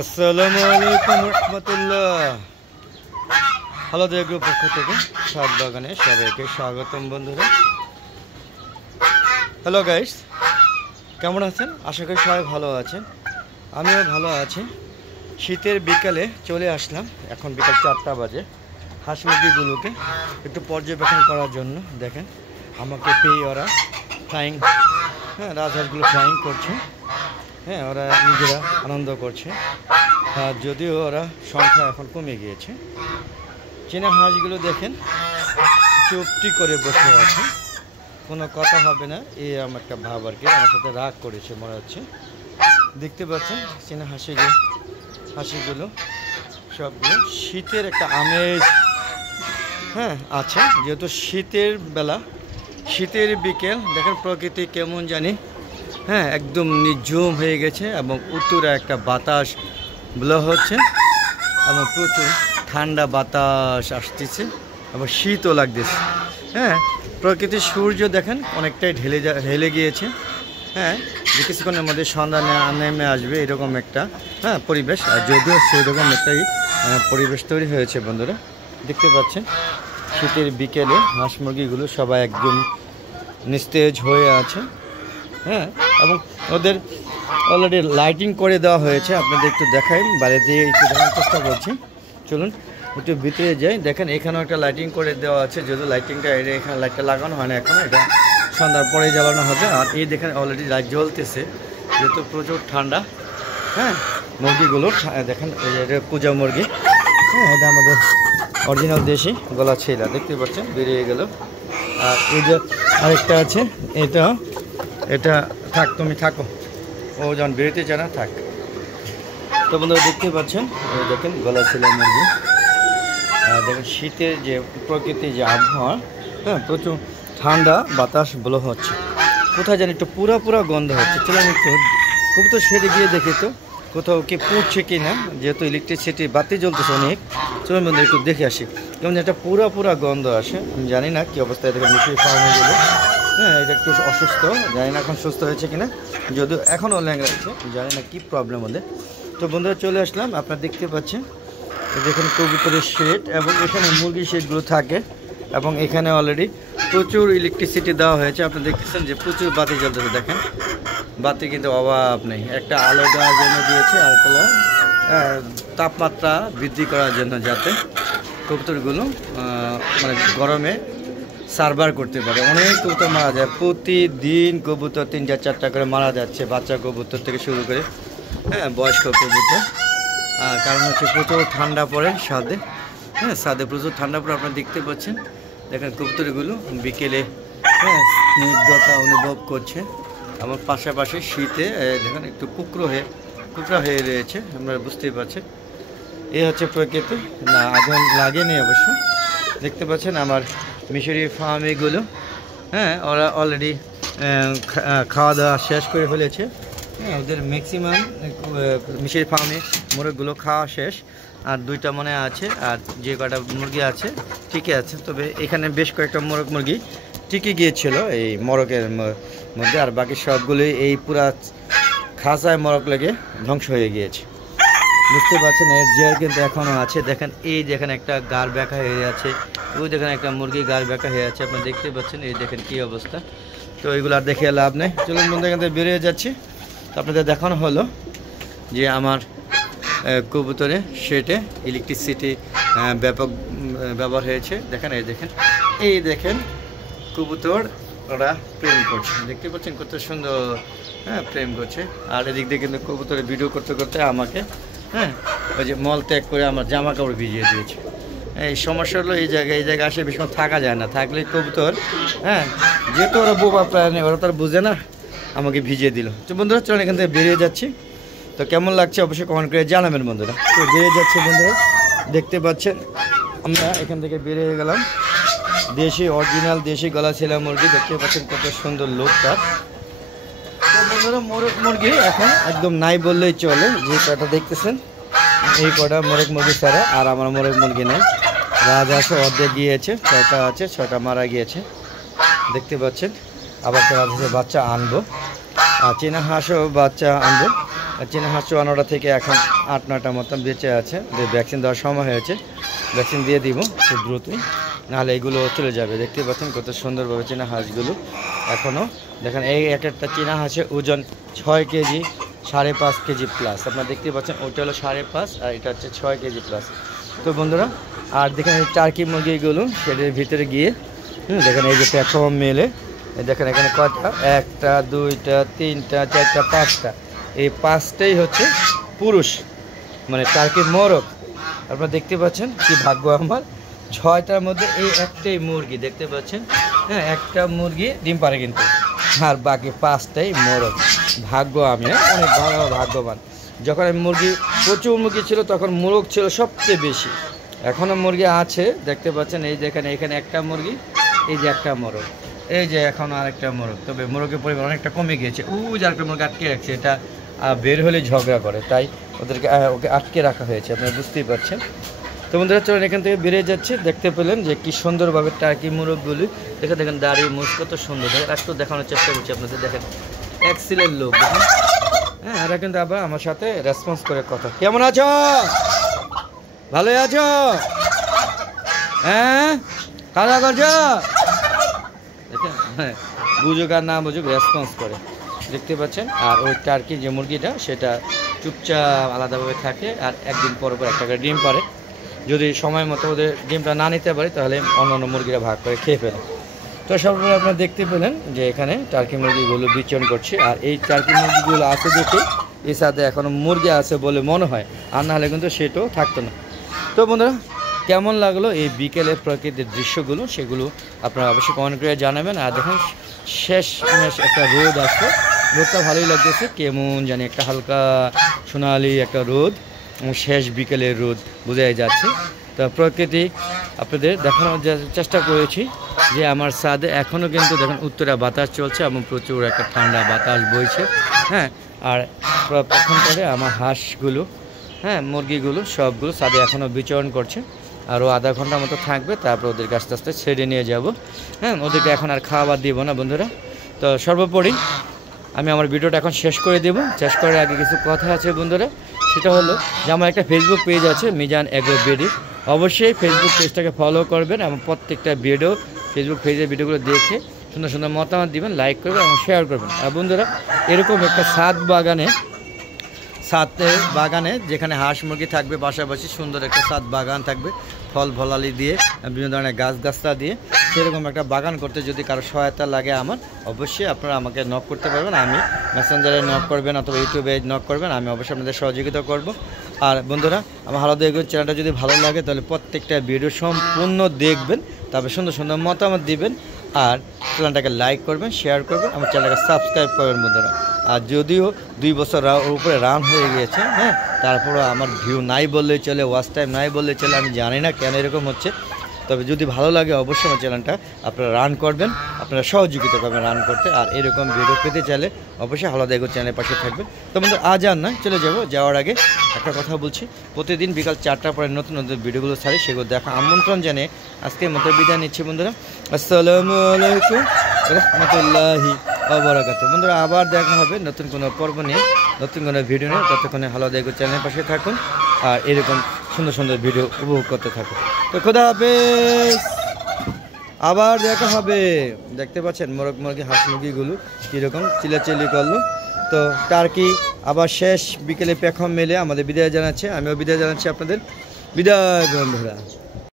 আসসালামু আলাইকুম রহমতুল্লাহ। হালাদা এগ্রো পক্ষ থেকে ছাদ বাগানে সবাইকে স্বাগতম বন্ধুরা। হ্যালো গাইস, কেমন আছেন? আশা করি সবাই ভালো আছেন, আমিও ভালো আছি। শীতের বিকালে চলে আসলাম, এখন বিকাল 4টা বাজে। হাঁস মুরগিগুলোকে একটু পর্যবেক্ষণ করার জন্য দেখেন আমাকে পেয়ে ওরা ফ্লাইং, রাজহাঁসগুলো ফ্লাইং করছে। ওরা নিজেরা আনন্দ করছে, যদিও ওরা সংখ্যা এখন কমে গিয়েছে। চীনা হাঁসগুলো দেখেন চুপটি করে বসে আছে, কোনো কথা হবে না, এই আমার একটা ভাব আর কি। আমার সাথে রাগ করেছে মনে হচ্ছে। দেখতে পাচ্ছেন চীনা হাঁসিগুলো সবগুলো শীতের একটা আমেজ আছে, যেহেতু শীতের বেলা, শীতের বিকেল। দেখেন প্রকৃতি কেমন জানি একদম নিঝুম হয়ে গেছে এবং উত্তরে একটা বাতাস ব্লো হচ্ছে এবং প্রচুর ঠান্ডা বাতাস আসতেছে এবং শীতও লাগতেছে। প্রকৃতির সূর্য দেখেন অনেকটাই ঢেলে গিয়েছে। যে কিছুক্ষণের মধ্যে সন্ধ্যা নেমে আসবে এরকম একটা পরিবেশ, আর যদিও সেই রকম একটাই পরিবেশ তৈরি হয়েছে বন্ধুরা। দেখতে পাচ্ছেন শীতের বিকেলে হাঁস মুরগিগুলো সবাই একদম নিস্তেজ হয়ে আছে। এবং ওদের অলরেডি লাইটিং করে দেওয়া হয়েছে, আপনাদের একটু দেখাই, বাইরে দিয়ে একটু দেখার চেষ্টা করছি। চলুন একটু ভিতরে যাই। দেখেন এখানেও একটা লাইটিং করে দেওয়া আছে, যদিও লাইটিংটা এখানে লাইটটা লাগানো হয় না এখন, এটা সন্ধ্যার পরে জ্বালানো হবে। আর এই দেখেন অলরেডি লাইট জ্বলতেছে, যেহেতু প্রচুর ঠান্ডা। মুরগিগুলো দেখেন এটা পূজা মুরগি, এটা আমাদের অরিজিনাল দেশি গলা ছেলা, দেখতে পাচ্ছেন বেরিয়ে গেল। আর এই যে আরেকটা আছে, এটা থাক, তুমি থাকো, ও যখন বেরোতে চায় না থাক। তো বন্ধুরা দেখতে পাচ্ছেন দেখেন গলা ছেলে মুরগি। দেখেন শীতের যে প্রকৃতির যে আবহাওয়া, প্রচুর ঠান্ডা বাতাস ব্লো হচ্ছে, কোথায় জানি একটু পুরা গন্ধ হচ্ছে। চলো আমি একটু খুব তো সেরে গিয়ে দেখি তো কোথাও কি পুড়ছে কি না, যেহেতু ইলেকট্রিসিটি বাতি জ্বলতেছে অনেক। চলুন বন্ধু একটু দেখে আসি, কেমন একটা পুরা গন্ধ আসে। আমি জানি না কি অবস্থায়, দেখেন মিশিয়ে খাওয়া হয়ে গেলো। এটা একটু অসুস্থ, জানি না এখন সুস্থ হয়েছে কিনা, যদিও এখনও ল্যাংড়া আছে, জানি না কি প্রবলেম ওদের। তো বন্ধুরা চলে আসলাম, আপনারা দেখতে পাচ্ছেন দেখুন কবুতরের শেড, এবং এখানে মুরগির শেডগুলো থাকে, এবং এখানে অলরেডি প্রচুর ইলেকট্রিসিটি দেওয়া হয়েছে। আপনি দেখতেছেন যে প্রচুর বাতি জ্বলতেছে, দেখেন বাতি কিন্তু অভাব নেই। একটা আলো দেওয়ার জন্য দিয়েছে, আর একটা তাপমাত্রা বৃদ্ধি করার জন্য, যাতে কবুতরগুলো মানে গরমে সার্ভার করতে পারে। অনেক কবুতর মারা যায় প্রতিদিন, কবুতর 3-4টা করে মারা যাচ্ছে, বাচ্চা কবুতর থেকে শুরু করে বয়স্ক কবুতর। কারণ হচ্ছে প্রচুর ঠান্ডা পড়ে ছাদে, ছাদে প্রচুর ঠান্ডা পড়ে। আপনারা দেখতে পাচ্ছেন দেখেন কবুতরগুলো বিকেলে স্নিগ্ধতা অনুভব করছে, আমার পাশাপাশি শীতে দেখেন একটু কুকড়া হয়ে রয়েছে, আপনারা বুঝতেই পারছেন। এই হচ্ছে প্রকৃতি, না আগুন লাগেনি অবশ্য। দেখতে পাচ্ছেন আমার মিশরি ফার্মিগুলো, ওরা অলরেডি খাওয়া দাওয়া শেষ করে ফেলেছে। ওদের ম্যাক্সিমাম মিশরি ফার্মে মোরগগুলো খাওয়া শেষ, আর 2টা মনে আছে, আর যে কটা মুরগি আছে ঠিকই আছে। তবে এখানে বেশ কয়েকটা মুরগি টিকে গিয়েছিল এই মরকের মধ্যে, আর বাকি সবগুলোই এই পুরা খাঁচায় মরক লেগে ধ্বংস হয়ে গিয়েছে। বুঝতে পারছেন এর জের কিন্তু এখনও আছে। দেখেন এই দেখেন একটা গার ব্যাকা হয়ে আছে, ওই দেখেন একটা মুরগি গার ব্যাকা হয়ে আছে, আপনারা দেখতে পাচ্ছেন। এই দেখেন কী অবস্থা। তো এইগুলো আর দেখে লাভ নেই, চলুন বন্ধু এখান থেকে বেরিয়ে যাচ্ছি। তো আপনাদের দেখানো হলো যে আমার কবুতরে সেটে ইলেকট্রিসিটি ব্যাপক ব্যবহার হয়েছে। দেখেন এই দেখেন কবুতর ওরা প্রেম করছে, দেখতে পাচ্ছেন কত সুন্দর প্রেম করছে। আর এদিক দিয়ে কিন্তু কবুতরে ভিডিও করতে করতে আমাকে ওই যে মল ত্যাগ করে আমার জামা কাপড় ভিজিয়ে দিয়েছে। এই সমস্যা হলো এই জায়গায় আসে বেশিক্ষণ থাকা যায় না, থাকলে কবুতর যেহেতু ওরা বোবা প্রাণী, ওরা তো আর বুঝে না, আমাকে ভিজিয়ে দিল। তো বন্ধুরা চলুন এখান থেকে বেরিয়ে যাচ্ছি। তো কেমন লাগছে অবশ্যই কমেন্ট করে জানাবেন বন্ধুরা। তো বেরিয়ে যাচ্ছে বন্ধুরা, দেখতে পাচ্ছেন আমরা এখান থেকে বেরিয়ে গেলাম। অরিজিনাল দেশি গলা ছেলা মুরগি, দেখতে পাচ্ছেন কত সুন্দর লোকটা। তো বন্ধুরা মোরগ মুরগি এখন একদম নাই বললেই চলে, যে কটা দেখতেছেন এই কটা মোরগ মুরগি ছাড়া আর আমার মোরগ মুরগি নেই। রাজহাঁসও অর্ধেক গিয়েছে, 6টা আছে, 6টা মারা গিয়েছে, দেখতে পাচ্ছেন। আবার রাজহাঁসের বাচ্চা আনবো, আর চীনা হাঁসও বাচ্চা আনবো। চীনা হাঁস 54টা থেকে এখন 8-9টা মতন বেঁচে আছে। ভ্যাকসিন দেওয়ার সময় হয়েছে, ভ্যাকসিন দিয়ে দিব খুব দ্রুতই, নাহলে এগুলো চলে যাবে। দেখতে পাচ্ছেন কত সুন্দরভাবে চীনা হাঁসগুলো এখনও দেখেন। এই এক একটা চীনা হাঁসের ওজন 6 কেজি 5.5 কেজি প্লাস। আপনারা দেখতে পাচ্ছেন ওটা হলো 5.5 আর এটা হচ্ছে 6 কেজি প্লাস। তো বন্ধুরা, আর দেখেন এই টার্কি মুরগিগুলো শেডের ভিতরে গিয়ে দেখেন এই যে প্ল্যাটফর্ম মেলে, দেখেন এখানে কয়টা, 1টা 2টা 3টা 4টা 5টা, এই 5টাই হচ্ছে পুরুষ, মানে টার্কির মোরগ। আপনারা দেখতে পাচ্ছেন কি ভাগ্য আমার, 6টার মধ্যে এই একটাই মুরগি দেখতে পাচ্ছেন। হ্যাঁ, একটা মুরগি ডিম পারে কিন্তু, আর বাকি 5টাই মোরগ। ভাগ্য আমি অনেক ভালো ভাগ্যবান। যখন আমি মুরগি প্রচুর মুরগি ছিল তখন মোরগ ছিল সবচেয়ে বেশি, এখনও মুরগি আছে দেখতে পাচ্ছেন। এই দেখেন এখানে একটা মুরগি, এই যে একটা মোরগ, এই যে এখন আরেকটা মোরগ। তবে মোরগের পরিমাণ অনেকটা কমে গিয়েছে। যে আরেকটা মুরগি আটকে রাখছে, এটা বের হলে ঝগড়া করে, তাই ওকে আটকে রাখা হয়েছে, আপনারা বুঝতেই পারছেন। তো বন্ধুরা চলুন এখান থেকে বেরিয়ে যাচ্ছে। দেখতে পেলেন যে কি সুন্দরভাবে টার্কি মুরগগুলি দেখেন দাড়ি মুখ কত সুন্দর। দেখেন একটু দেখানোর চেষ্টা করছি আপনাদের, দেখেন এক্সিলেন্ট লোক দেখেন। হ্যাঁ, এরা কিন্তু আবার আমার সাথে রেসপন্স করে কথা, কেমন আছো, ভালোই আছো, হ্যাঁ খাওয়া করছো, দেখেন হ্যাঁ, বুঝুক আর না বুঝুক রেসপন্স করে, দেখতে পাচ্ছেন। আর ওই টার্কি যে মুরগিটা সেটা চুপচাপ আলাদাভাবে থাকে, আর একদিন পর পর একটা করে ডিম পারে। যদি সময় মতো ওদের ডিমটা না নিতে পারে তাহলে অন্যান্য মুরগিরা ভাগ করে খেয়ে ফেলে। তো সর্বোপরি আপনারা দেখতে পেলেন যে এখানে টার্কি মুরগিগুলো বিচরণ করছে, আর এই টার্কি মুরগিগুলো আছে দেখে এর সাথে এখনও মুরগি আছে বলে মনে হয়, আর না হলে কিন্তু সেটাও থাকতো না। তো বন্ধুরা, কেমন লাগলো এই বিকেলের প্রকৃতির দৃশ্যগুলো, সেগুলো আপনারা অবশ্যই কমেন্ট করে জানাবেন। আর দেখুন শেষ একটা রোদ আসছে, রোদটা ভালোই লাগতেছে, কেমন জানি একটা হালকা সোনালি একটা রোদ, শেষ বিকেলের রোদ বোঝাই যাচ্ছে। তো প্রকৃতি আপনাদের দেখানোর চেষ্টা করেছি যে আমার ছাদে এখনও কিন্তু দেখুন উত্তরা বাতাস চলছে এবং প্রচুর একটা ঠান্ডা বাতাস বইছে। হ্যাঁ, আর তখন পরে আমার হাঁসগুলো, হ্যাঁ মুরগিগুলো সবগুলো ছাদে এখনও বিচরণ করছে। আরও আধা ঘন্টার মতো থাকবে, তারপর ওদেরকে আস্তে আস্তে ছেড়ে নিয়ে যাব। হ্যাঁ, ওদেরকে এখন আর খাবার দিব না বন্ধুরা। তো সর্বোপরি আমি আমার ভিডিওটা এখন শেষ করে দেব। শেষ করার আগে কিছু কথা আছে বন্ধুরা, সেটা হলো যে আমার একটা ফেসবুক পেজ আছে মিজান এগ্রো বিডি, অবশ্যই ফেসবুক পেজটাকে ফলো করবেন এবং প্রত্যেকটা ভিডিও ফেসবুক পেজের ভিডিওগুলো দেখে সুন্দর সুন্দর মতামত দিবেন, লাইক করবেন এবং শেয়ার করবেন। আর বন্ধুরা, এরকম একটা ছাদ বাগানে যেখানে হাঁস মুরগি থাকবে, পাশাপাশি সুন্দর একটা ছাদ বাগান থাকবে, ফল ফলালি দিয়ে বিভিন্ন ধরনের গাছগাছলা দিয়ে, সেরকম একটা বাগান করতে যদি কারো সহায়তা লাগে আমার, অবশ্যই আপনারা আমাকে নক করতে পারবেন। আমি মেসেঞ্জারে নক করবেন অথবা ইউটিউবে নক করবেন, আমি অবশ্যই আপনাদের সহযোগিতা করব। আর বন্ধুরা, আমার হালাদা এগ্রো চ্যানেলটা যদি ভালো লাগে তাহলে প্রত্যেকটা ভিডিও সম্পূর্ণ দেখবেন, তারপরে সুন্দর সুন্দর মতামত দিবেন, আর চ্যানেলটাকে লাইক করবেন, শেয়ার করবেন, আমার চ্যানেলটাকে সাবস্ক্রাইব করবেন বন্ধুরা। আর যদিও 2 বছর উপরে রান হয়ে গিয়েছে, হ্যাঁ, তারপরে আমার ভিউ নাই বললেই চলে, ওয়াচ টাইম নাই বললেই চলে, আমি জানি না কেন এরকম হচ্ছে। তবে যদি ভালো লাগে অবশ্যই আমার চ্যানেলটা আপনারা রান করবেন, আপনারা সহযোগিতা করবেন রান করতে। আর এরকম ভিডিও পেতে চাইলে অবশ্যই হালাদা এগ্রো চ্যানেলের পাশে থাকবেন। তো বন্ধু, আজ আর নয়, চলে যাওয়ার আগে একটা কথা বলছি, প্রতিদিন বিকাল 4টার পরে নতুন নতুন ভিডিওগুলো ছাড়ি, সেগুলো দেখা আমন্ত্রণ জানিয়ে আজকের মতো বিদায় নিচ্ছি বন্ধুরা। আসসালামু আলাইকুম রহমতুল্লাহি ওয়া বারাকাতুহু। বন্ধুরা, আবার দেখা হবে নতুন কোনো পর্ব নিয়ে, নতুন কোনো ভিডিও নিয়ে। ততক্ষণে হালাদা এগ্রো চ্যানেলের পাশে থাকুন আর এরকম সুন্দর সুন্দর ভিডিও উপভোগ করতে থাকুন। তো খোদা হাফেজ, আবার দেখা হবে। দেখতে পাচ্ছেন মোরগ মুরগি হাঁস মুরগিগুলো কীরকম চিল্লাচিল্লি করলো। তো টার্কি আবার শেষ বিকেলে প্ল্যাটফর্ম মেলে আমাদের বিদায় জানাচ্ছে, আমিও বিদায় জানাচ্ছি আপনাদের। বিদায় বন্ধুরা।